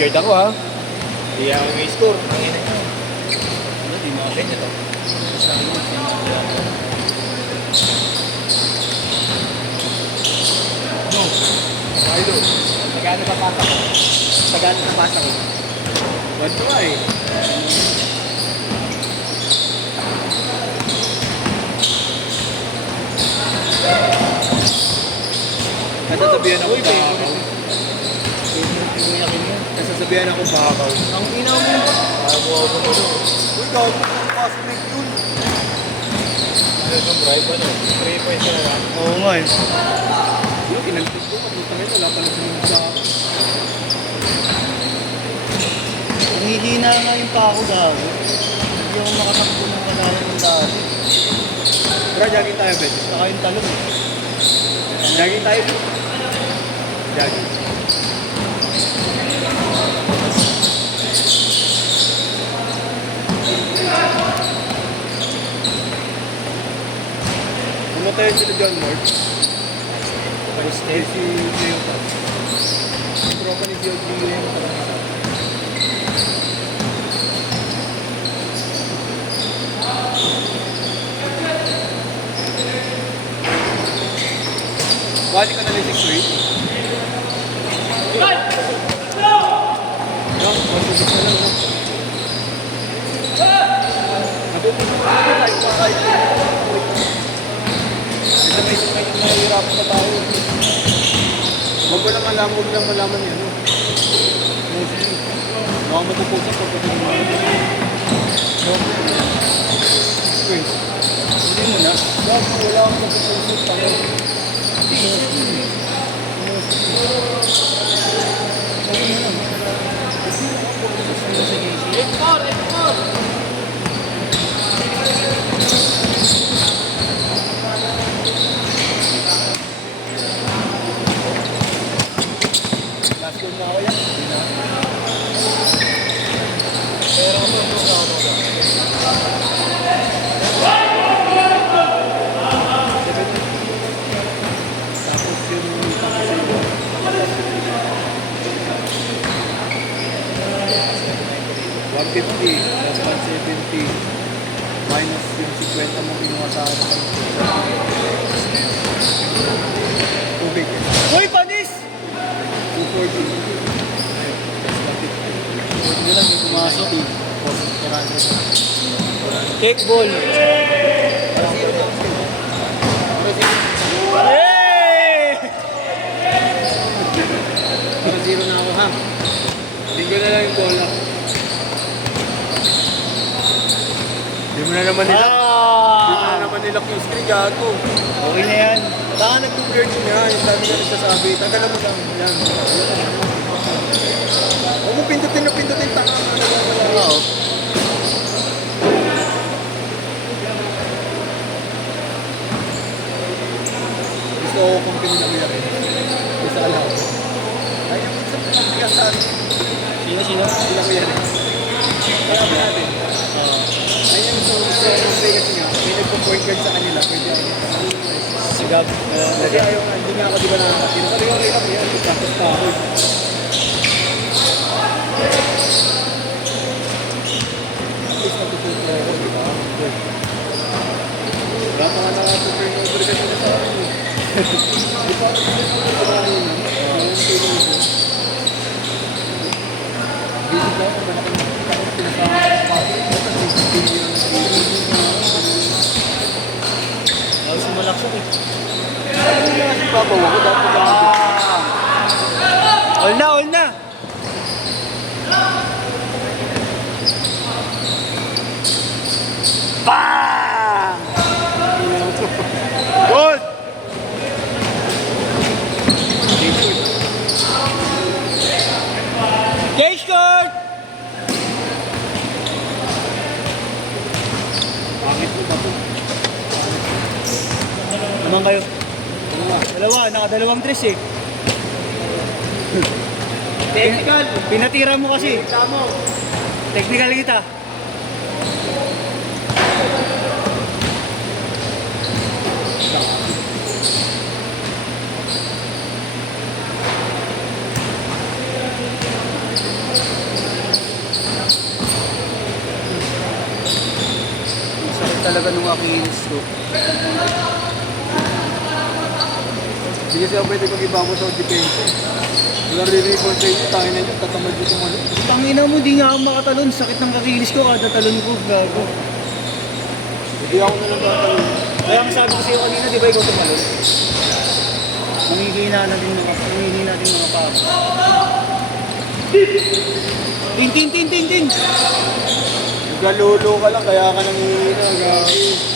Scared ako ha. Hindi ako may score. Ang ina nyo. Ano, di mga ganyan to. No. Milo. Magkano pa pasa ko? Magkano pa pasa ko? 1-2 eh. Nasasabihan ako bakaw. Nasasabihan ako bakaw. Ang ina mo. Bago ako ano. Uy, gago mo classmate yun. Ano itong bribe ano? 3 points na lang. Oo nga eh. Yung inantik ko, kaputa ngayon, wala pa lang sumunod sa akin. Humihina nga yung pa ako gago. Hindi ako makatakbo ng kalahin ng dati. Tara, jogging tayo, Bet. Saka yung talong eh. Jogging tayo. Jogging. Kumatayin sila John Mort. Paristel. Si Gio Paz. Yung tropa ni Gio yung parang isa. Wali ka na lang 6-8. No, 1-6 na lang. Natutunan ko tayo kahit ito may isang kayo nahihirapan na tayo. Huwag ko lang malaman, huwag lang malaman yan. Mostly. Baka matutusan pag patuloy mo. Wait. Hindi mo na. Bakit wala akong matutusan pa. Last goal na ako yan. Hindi na. Pero ako ito ako. Tapos yung pangkasino. 150 plus 170 minus yung 50 mo kinuha sa akin. Tubig. Uy, panis! 240. Hindi lang yung pumasok eh. Cake ball. Hey! Para zero na ako ha. Tingko na lang yung bola. Di mo na naman nila. Di mo na naman nila yung screen gago. Okay na yan. Baka nag-convert niya. Yung sabi na nagsasabi. Tagalan mo lang. Yan. Huwag mo pindutin na pindutin. Tanga ka na lang. Oo. Gusto ko kung pinangyari. Gusto ka lang. Ay, yung sa pinagbigas sa atin. Sino? Pinangyari. Kaya ba natin? Ay, yung gusto ko play kasi nga. May nagpo-point guard sa kanila. Pwede ako. Sigab. Kasi ayaw nga, hindi nga ako di ba nakakatino. Sabi ko, okay lang yan. Tapos pa ako. At least natututo ako, di ba? Wala pa nga nakatuturnover kasi na sa akin. Di pa ako natututo sa akin. Busy ka ako, baka nakakita ko pinasama ko sa akin. Kasi hindi yung Ayaw sumalaksak eh. ano yung kasi babaw ako, dapat lang ako. All na, all na! Bang! Good! Cage court! Pangit mo ba ito? Naman kayo. Dalawa, nakadalawang tres eh. Technical! Pinatira mo kasi. Tama! Technical kita. Achilles ko. Hindi kasi ako pwede mag-iba mo sa depensa. Wala re-recall sa inyo, tangin na nyo, tatamad nyo itong ano. Tangina mo, di nga ako makatalon. Sakit ng Achilles ko kada talon ko. Gago. Hindi ako na lang tatalon. Kaya ang sabi ko sa'yo kanina, di ba ikaw tumalon? Namihina na din mga pako. Tin! Naglalolo ka lang, kaya ka nangihina. Gagi.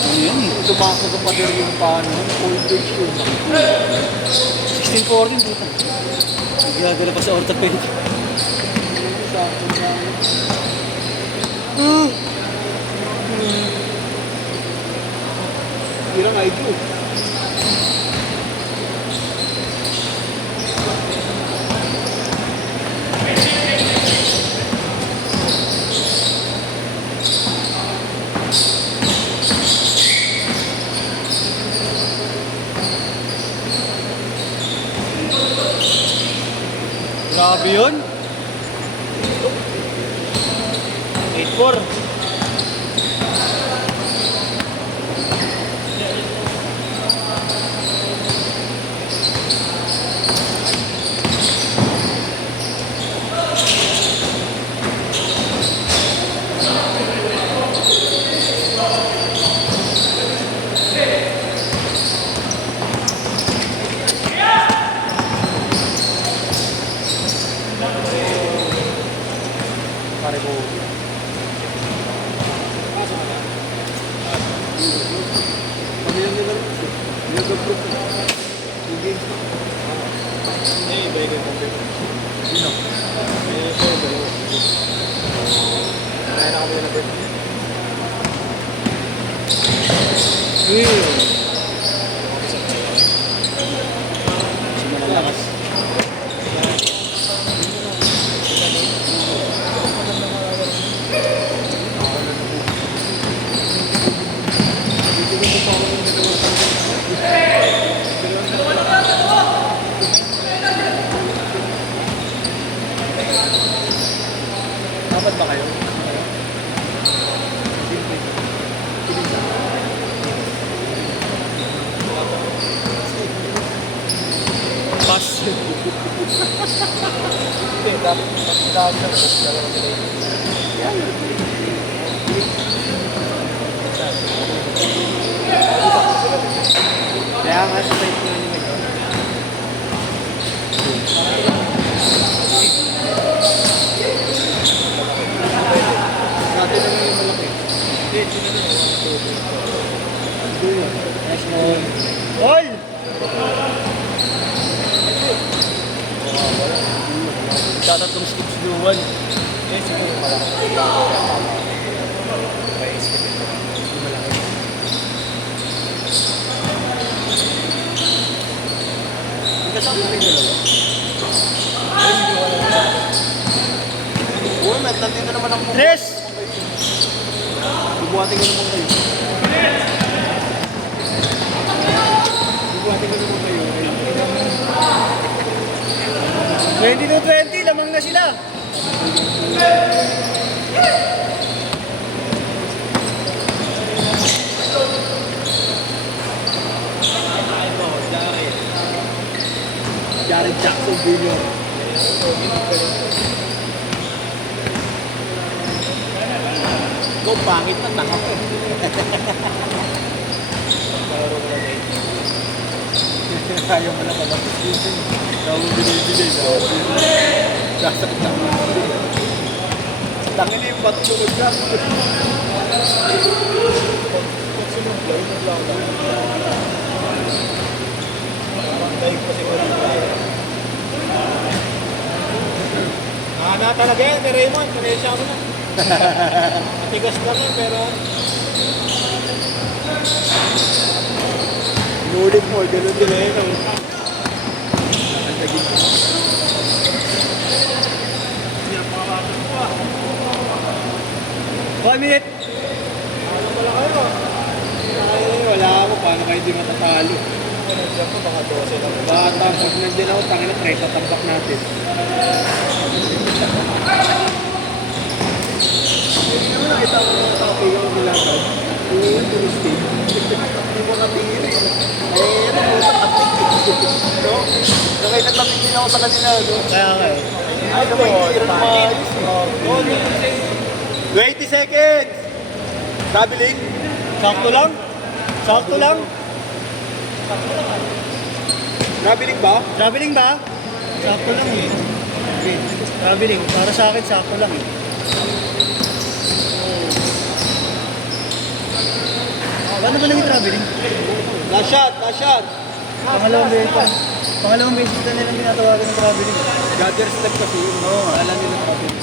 Ano yan eh? Tumakot ang pader yung paano, old age yun. 16-14 puta. Nagdadala pa sa orthopedic. Hirang ID. Grabe yun. 8-4. Pare ko. Kami yung nilagay. Nilagay. Sige. Iba yung computer. Sino? Kaya na kami na birthday. Malakas. Dapat ba kayo? Pass. Hindi, dapat na kaya nga sa site nga nila yun. Natin lang yung malaki. Nice one. All! Tatatlong skips duwan. Eh, siguro malaki. May skip ito. Malaki. Kasama na yung dalawa. Ay, hindi wala na. Uy, may natin na naman ang mukha. Tres! Bubuhatin ko naman kayo. Bubuhatin ko naman kayo. 20-20, lamang na sila. Jared Jackson Jr. Go, pangit na tanga ko. Ayaw mo na pala. Tawag mo binibigay. Sasakit lang. Tangin na yung bato ko dyan. Na talaga yan, ni Raymond, paresya mo na. Matigas lang yan, pero Inulit mo, ganun din eh. No? 1 minute. Wala ako, paano kayo di matatalo? Bata, pag nandiyan ako, tangin na try, tatambak natin. Hindi mo nakita ko yung topic yung nilagad. Yung turistic. Hindi mo natingin eh. Eh, no? Nakay nagtapik din ako sa kanila. No? Kaya nga eh. Ay, naman yung tira na maayos eh. 20 seconds! Traveling? Sakto lang. Sakto lang. Traveling ba? Traveling ba? Sakto lang eh. Okay. Traveling. Para sa akin, sakto lang eh. Paano ba naging traveling? Last shot, last shot! Pangalawang beses pa. Pangalawang beses na nilang ginatawagan ng traveling. Gather step kasi yun. Oo, alam nila traveling.